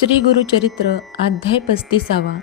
श्री गुरुचरित्र अध्याय पस्तीसावा.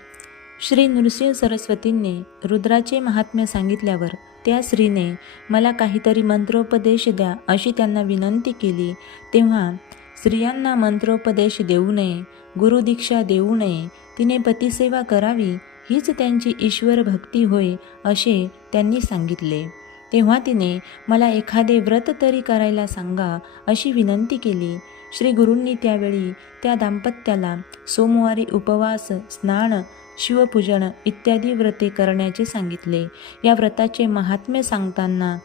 श्री नृसिंह सरस्वतींनी रुद्राचे महात्म्य सांगितल्यावर त्या स्त्रीने मला काहीतरी मंत्रोपदेश द्या अशी त्यांना विनंती केली. तेव्हा स्त्रियांना मंत्रोपदेश देऊ नये गुरुदीक्षा देऊ नये तिने पतिसेवा करावी हीच त्यांची ईश्वर भक्ती होय असे त्यांनी सांगितले. तेव्हा तिने मला एखादे व्रत तरी करायला सांगा अशी विनंती केली. श्री गुरूंनी त्यावेळी त्या दाम्पत्याला सोमवारी उपवास स्नान शिवपूजन इत्यादी व्रते करण्याचे सांगितले. या व्रताचे महात्म्य सांगताना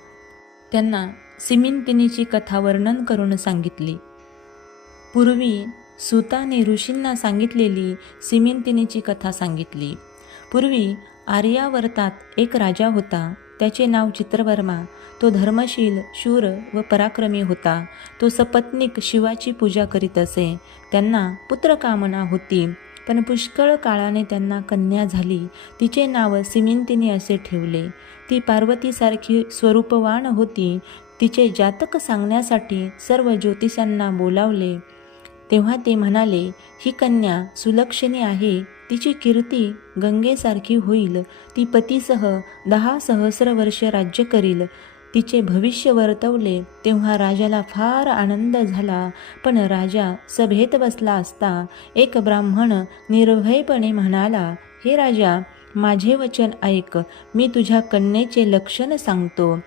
त्यांना सिमिंतिनीची कथा वर्णन करून सांगितली. पूर्वी सुताने ऋषींना सांगितलेली सिमिंतिनीची कथा सांगितली. पूर्वी आर्यावर्तात एक राजा होता. त्याचे नाव चित्रवर्मा. तो धर्मशील शूर व पराक्रमी होता. तो सपत्निक शिवाची पूजा करीत असे. त्यांना पुत्रकामना होती. पण पुष्कळ काळाने त्यांना कन्या झाली. तिचे नाव सिमिंतिनी असे ठेवले. ती पार्वतीसारखी स्वरूपवान होती. तिचे जातक सांगण्यासाठी सर्व ज्योतिषांना बोलावले. तेव्हा ते म्हणाले ही कन्या सुलक्षणी आहे. तिची कीर्ती गंगेसारखी होईल. ती पतीसह दहा सहस्र वर्ष राज्य करील. तिचे भविष्य वर्तवले तेव्हा राजाला फार आनंद झाला. पण राजा सभेत बसला असता एक ब्राह्मण निर्भयपणे म्हणाला हे राजा माझे वचन ऐक. मी तुझ्या कन्येचे लक्षण सांगतो.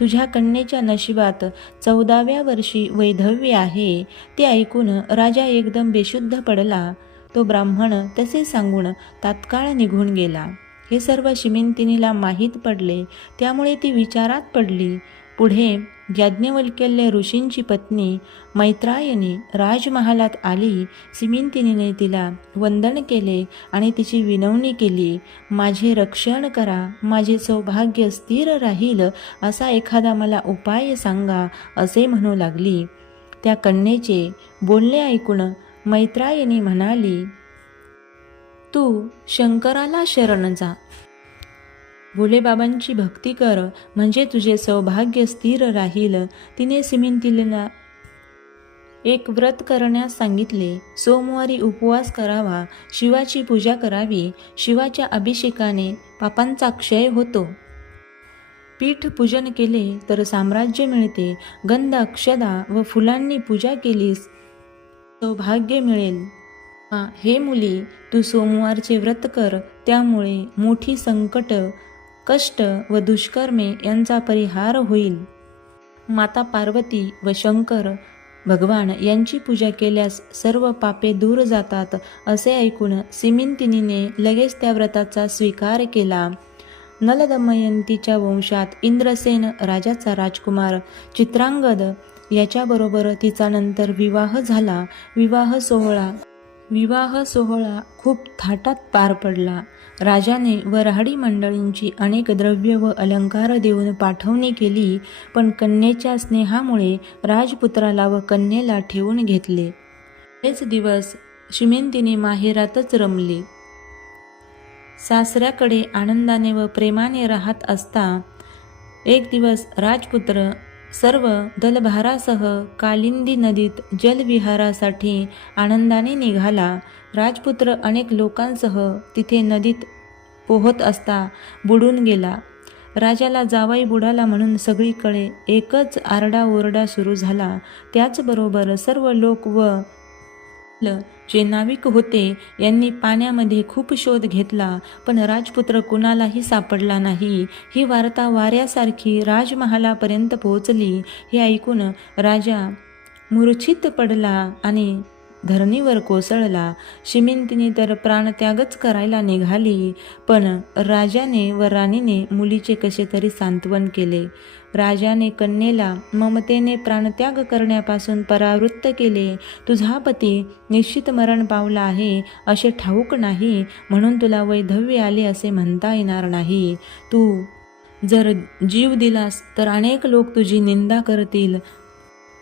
तुझ्या कन्येच्या नशिबात चौदाव्या वर्षी वैधव्य आहे. ते ऐकून राजा एकदम बेशुद्ध पडला. तो ब्राह्मण तसे सांगून तात्काळ निघून गेला. हे सर्व शिमिंतिनीला माहीत पडले त्यामुळे ती विचारात पडली. पुढे याज्ञवल्क्य ऋषींची पत्नी मैत्रायणी राजमहालात आली. सिमिंतिनीने तिला वंदन केले आणि तिची विनवणी केली माझे रक्षण करा माझे सौभाग्य स्थिर राहील असा एखादा मला उपाय सांगा असे म्हणू लागली. त्या कन्येचे बोलणे ऐकून मैत्रायणी म्हणाली तू शंकराला शरण जा. भोलेबाबांची भक्ती कर म्हणजे तुझे सौभाग्य स्थिर राहील. तिने सिमिंतीला एक व्रत करण्यास सांगितले. सोमवारी उपवास करावा शिवाची पूजा करावी शिवाच्या अभिषेकाने पापांचा क्षय होतो. पीठ पूजन केले तर साम्राज्य मिळते. गंध अक्षदा व फुलांनी पूजा केलीस सौभाग्य मिळेल. हा हे मुली तू सोमवारचे व्रत कर त्यामुळे मोठी संकट कष्ट व दुष्कर्मे यांचा परिहार होईल. माता पार्वती व शंकर भगवान यांची पूजा केल्यास सर्व पापे दूर जातात असे ऐकून सिमिंतिनीने लगेच त्या व्रताचा स्वीकार केला. नलदमयंतीच्या वंशात इंद्रसेन राजाचा राजकुमार चित्रांगद याच्याबरोबर तिचा नंतर विवाह झाला. विवाह सोहळा. विवाह सोहळा खूप थाटात पार पडला. राजाने वऱ्हाडी मंडळींची अनेक द्रव्य व अलंकार देऊन पाठवणी केली पण कन्येच्या स्नेहामुळे राजपुत्राला व कन्येला ठेवून घेतले. हेच दिवस शिमेंतीने माहेरातच रमली. सासऱ्याकडे आनंदाने व प्रेमाने राहत असता एक दिवस राजपुत्र सर्व दलभारासह कालिंदी नदीत जलविहारासाठी आनंदाने निघाला. राजपुत्र अनेक लोकांसह तिथे नदीत पोहत असता बुडून गेला. राजाला जावाई बुडाला म्हणून सगळीकडे एकच आरडाओरडा सुरू झाला. त्याचबरोबर सर्व लोक व जे नाविक होते यांनी पाण्यामध्ये खूप शोध घेतला पण राजपुत्र कुणालाही सापडला नाही. ही वार्ता वाऱ्यासारखी राजमहालापर्यंत पोहोचली. हे ऐकून राजा मूर्छित पडला आणि धरणीवर कोसळला. शिमिंतीने तर प्राणत्यागच करायला निघाली पण राजाने व राणीने मुलीचे कसे तरी सांत्वन केले. राजाने कन्येला ममतेने प्राणत्याग करण्यापासून परावृत्त केले. तुझा पती निश्चित मरण पावला आहे असे ठाऊक नाही म्हणून तुला वैधव्य आले असे म्हणता येणार नाही. तू जर जीव दिलास तर अनेक लोक तुझी निंदा करतील.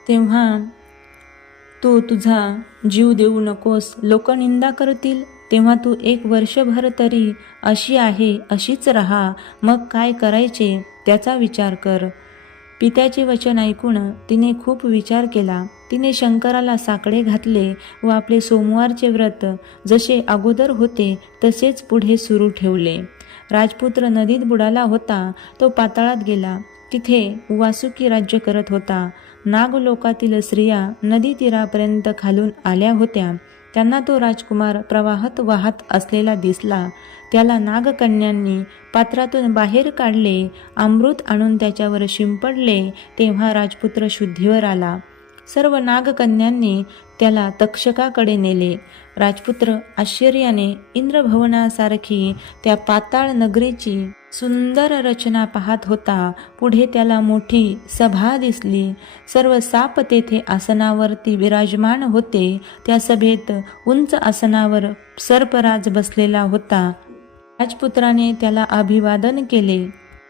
तेव्हा तू तुझा जीव देऊ नकोस लोक निंदा करतील. तेव्हा तू एक वर्षभर तरी अशी आहे अशीच राहा. मग काय करायचे? त्याचा विचार कर. पित्याचे वचन ऐकून तिने खूप विचार केला. तिने शंकराला साकडे घातले व आपले सोमवारचे व्रत जसे अगोदर होते तसेच पुढे सुरू ठेवले. राजपुत्र नदीत बुडाला होता तो पाताळात गेला. तिथे वासुकी राज्य करत होता. नागलोकातील स्त्रिया नदी तीरापर्यंत खालून आल्या होत्या. त्यांना तो राजकुमार प्रवाहात वाहत असलेला दिसला. त्याला नागकन्यांनी पात्रातून बाहेर काढले अमृत आणून त्याच्यावर शिंपडले तेव्हा राजपुत्र शुद्धीवर आला. सर्व नागकन्यांनी त्याला तक्षकाकडे नेले. राजपुत्र आश्चर्याने इंद्रभवनासारखी त्या पाताळ नगरीची सुंदर रचना पाहत होता. पुढे त्याला मोठी सभा दिसली. सर्व साप तेथे आसनावरती विराजमान होते. त्या सभेत उंच आसनावर सर्पराज बसलेला होता. राजपुत्राने त्याला अभिवादन केले.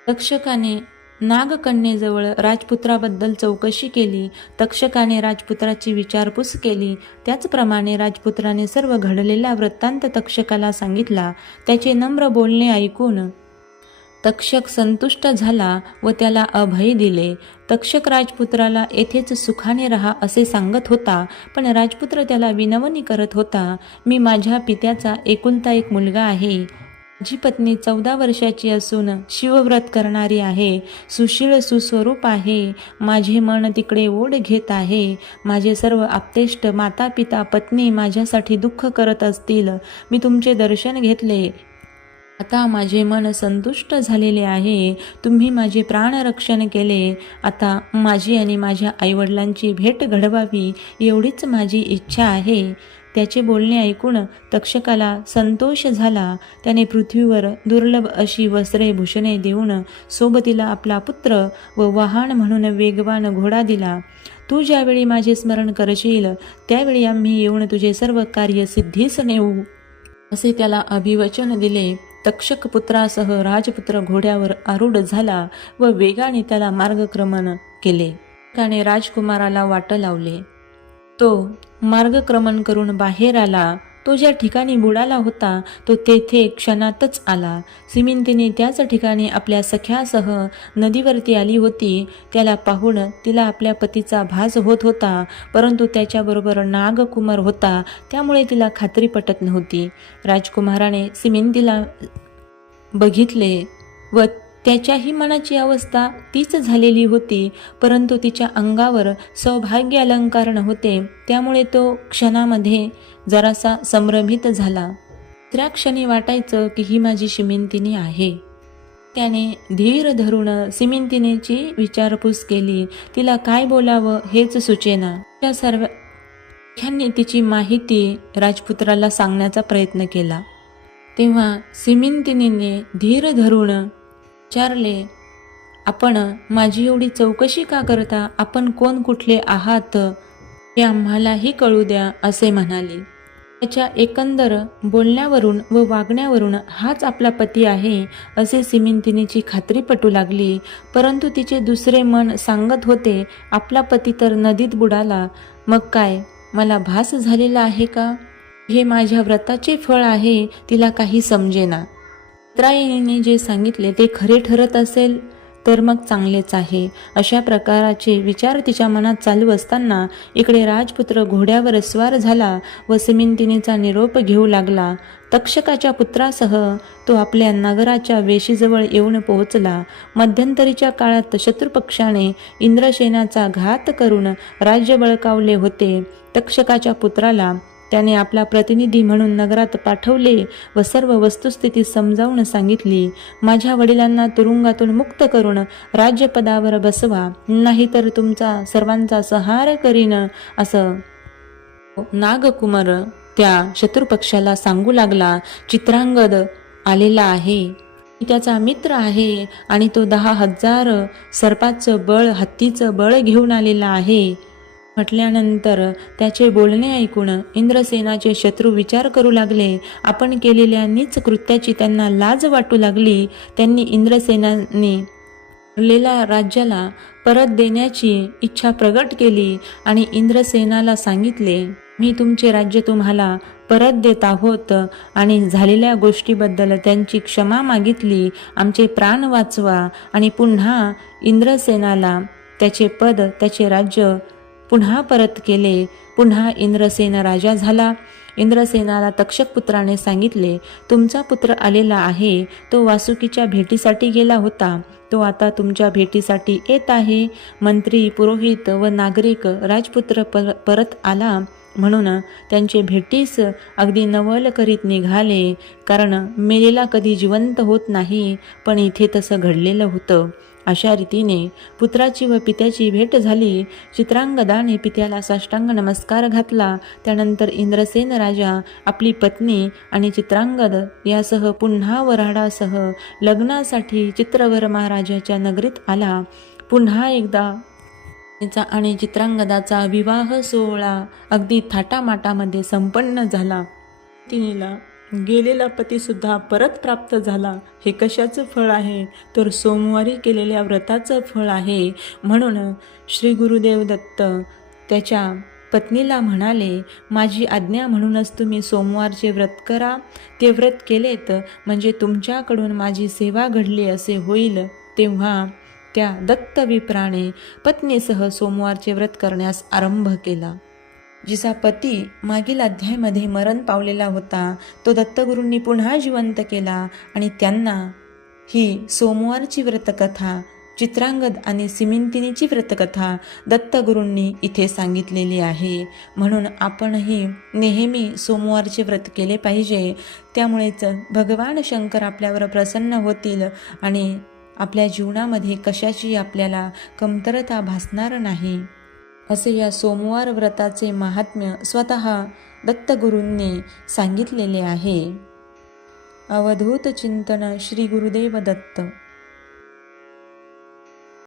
तक्षकाने नागकन्येजवळ राजपुत्राबद्दल चौकशी केली तक्षकाने राजपुत्राची विचारपूस केली. त्याचप्रमाणे राजपुत्राने सर्व घडलेला वृत्तांत तक्षकाला सांगितला. त्याचे नम्र बोलणे ऐकून तक्षक संतुष्ट झाला व त्याला अभय दिले. तक्षक राजपुत्राला येथेच सुखाने रहा असे सांगत होता पण राजपुत्र त्याला विनवणी करत होता मी माझ्या पित्याचा एकुलता एक मुलगा आहे. माझी पत्नी चौदा वर्षाची असून शिवव्रत करणारी आहे सुशील सुस्वरूप आहे माझे मन तिकडे ओढ घेत आहे माझे सर्व आप्तेष्ट माता पिता पत्नी माझ्यासाठी दुःख करत असतील मी तुमचे दर्शन घेतले. आता माझे मन संतुष्ट झालेले आहे तुम्ही माझे प्राणरक्षण केले आता माझी आणि माझ्या आईवडिलांची भेट घडवावी एवढीच माझी इच्छा आहे. त्याचे बोलणे ऐकून तक्षकाला संतोष झाला. त्याने पृथ्वीवर दुर्लभ अशी वस्त्रे भूषणे देऊन सोबतीला आपला पुत्र व वाहन म्हणून वेगवान घोडा दिला. तू ज्यावेळी माझे स्मरण करशील त्यावेळी आम्ही येऊन तुझे सर्व कार्य सिद्धीस नेऊ. असे त्याला अभिवचन दिले. तक्षक पुत्रासह राजपुत्र घोड्यावर आरूढ झाला व वेगाने त्याला मार्गक्रमण केले. त्याने राजकुमाराला वाट लावले. तो मार्गक्रमण करून बाहेर आला. तो ज्या ठिकाणी बुडाला होता तो तेथे क्षणातच आला. सिमिंतीने त्याच ठिकाणी आपल्या सख्यासह नदीवरती आली होती. त्याला पाहून तिला आपल्या पतीचा भास होत होता परंतु त्याच्याबरोबर नागकुमार होता त्यामुळे तिला खात्री पटत नव्हती. राजकुमाराने सिमिंतीला बघितले व त्याच्याही मनाची अवस्था तीच झालेली होती परंतु तिच्या अंगावर सौभाग्य अलंकार नव्हते. त्यामुळे तो क्षणामध्ये जरासा संभ्रमित झाला. त्या क्षणी वाटायचं की ही माझी शिमिंतिनी आहे. त्याने धीर धरून सिमिंतिनेची विचारपूस केली. तिला काय बोलावं हेच सुचेना. त्या सर्व ह्यांनी तिची माहिती राजपुत्राला सांगण्याचा प्रयत्न केला. तेव्हा सिमिंतिनीने धीर धरून विचारले आपण माझी एवढी चौकशी का करता? आपण कोण कुठले आहात? हे आम्हालाही कळू द्या असे म्हणाले. त्याच्या एकंदर बोलण्यावरून व वागण्यावरून हाच आपला पती आहे असे सिमिंतिनीची खात्री पटू लागली. परंतु तिचे दुसरे मन सांगत होते आपला पती तर नदीत बुडाला. मग काय? मला भास झालेला आहे का? हे माझ्या व्रताचे फळ आहे तिला काही समजेना. मित्रायिनीने जे सांगितले ते खरे ठरत असेल तर मग चांगलेच आहे. अशा प्रकाराचे विचार तिच्या मनात चालू असताना इकडे राजपुत्र घोड्यावर स्वार झाला व सिमिंतिनीचा निरोप घेऊ लागला. तक्षकाच्या पुत्रासह तो आपल्या नगराच्या वेशीजवळ येऊन पोहोचला. मध्यंतरीच्या काळात शत्रुपक्षाने इंद्रसेनाचा घात करून राज्य बळकावले होते. तक्षकाच्या पुत्राला त्याने आपला प्रतिनिधी म्हणून नगरात पाठवले व सर्व वस्तुस्थिती समजावून सांगितली. माझ्या वडिलांना तुरुंगातून मुक्त करून राज्यपदावर बसवा नाहीतर तुमचा सर्वांचा संहार करीन असं नागकुमार त्या शत्रुपक्षाला सांगू लागला. चित्रांगद आलेला आहे. त्याचा मित्र आहे आणि तो दहा हजार सर्पाचं बळ हत्तीचं बळ घेऊन आलेला आहे. म्हटल्यानंतर त्याचे बोलणे ऐकून इंद्रसेनाचे शत्रू विचार करू लागले. आपण केलेल्या नीच कृत्याची त्यांना लाज वाटू लागली. त्यांनी इंद्रसेनाने हरलेल्या राज्याला परत देण्याची इच्छा प्रगट केली आणि इंद्रसेनाला सांगितले मी तुमचे राज्य तुम्हाला परत देत आहोत आणि झालेल्या गोष्टीबद्दल त्यांची क्षमा मागितली. आमचे प्राण वाचवा आणि पुन्हा इंद्रसेनाला त्याचे पद त्याचे राज्य पुन्हा परत केले. पुन्हा इंद्रसेन राजा झाला. इंद्रसेनाला तक्षक पुत्राने सांगितले तुमचा पुत्र आलेला आहे. तो वासुकीच्या भेटीसाठी गेला होता. तो आता तुमच्या भेटीसाठी येत आहे. मंत्री पुरोहित व नागरिक राजपुत्र पर परत आला. म्हणून त्यांचे भेटीस अगदी नवल करीत निघाले. कारण मेलेला कधी जिवंत होत नाही पण इथे तसं घडलेलं होतं. अशा रीतीने पुत्राची व पित्याची भेट झाली. चित्रांगदाने पित्याला साष्टांग नमस्कार घातला. त्यानंतर इंद्रसेन राजा आपली पत्नी आणि चित्रांगद यासह पुन्हा वऱ्हाडासह लग्नासाठी चित्रवर महाराजाच्या नगरीत आला. पुन्हा एकदा तिचा आणि चित्रांगदाचा विवाह सोहळा अगदी थाटामाटामध्ये संपन्न झाला. तिनीला गेलेला पतीसुद्धा परत प्राप्त झाला. हे कशाचं फळ आहे? तर सोमवारी केलेल्या व्रताचं फळ आहे. म्हणून श्री गुरुदेव दत्त त्याच्या पत्नीला म्हणाले माझी आज्ञा म्हणूनच तुम्ही सोमवारचे व्रत करा. ते व्रत केलेत म्हणजे तुमच्याकडून माझी सेवा घडली असे होईल. तेव्हा त्या दत्तविप्राने पत्नीसह सोमवारचे व्रत करण्यास आरंभ केला. जिचा पती मागील अध्यायामध्ये मरण पावलेला होता तो दत्तगुरूंनी पुन्हा जिवंत केला आणि त्यांना ही सोमवारची व्रतकथा चित्रांगद आणि सिमिंतिनीची व्रतकथा दत्तगुरूंनी इथे सांगितलेली आहे. म्हणून आपणही नेहमी सोमवारचे व्रत केले पाहिजे. त्यामुळेच भगवान शंकर आपल्यावर प्रसन्न होतील आणि आपल्या जीवनामध्ये कशाची आपल्याला कमतरता भासणार नाही. असे या सोमवार व्रताचे महात्म्य स्वतः दत्तगुरूंनी सांगितलेले आहे. अवधूत चिंतन श्री गुरुदेव दत्त.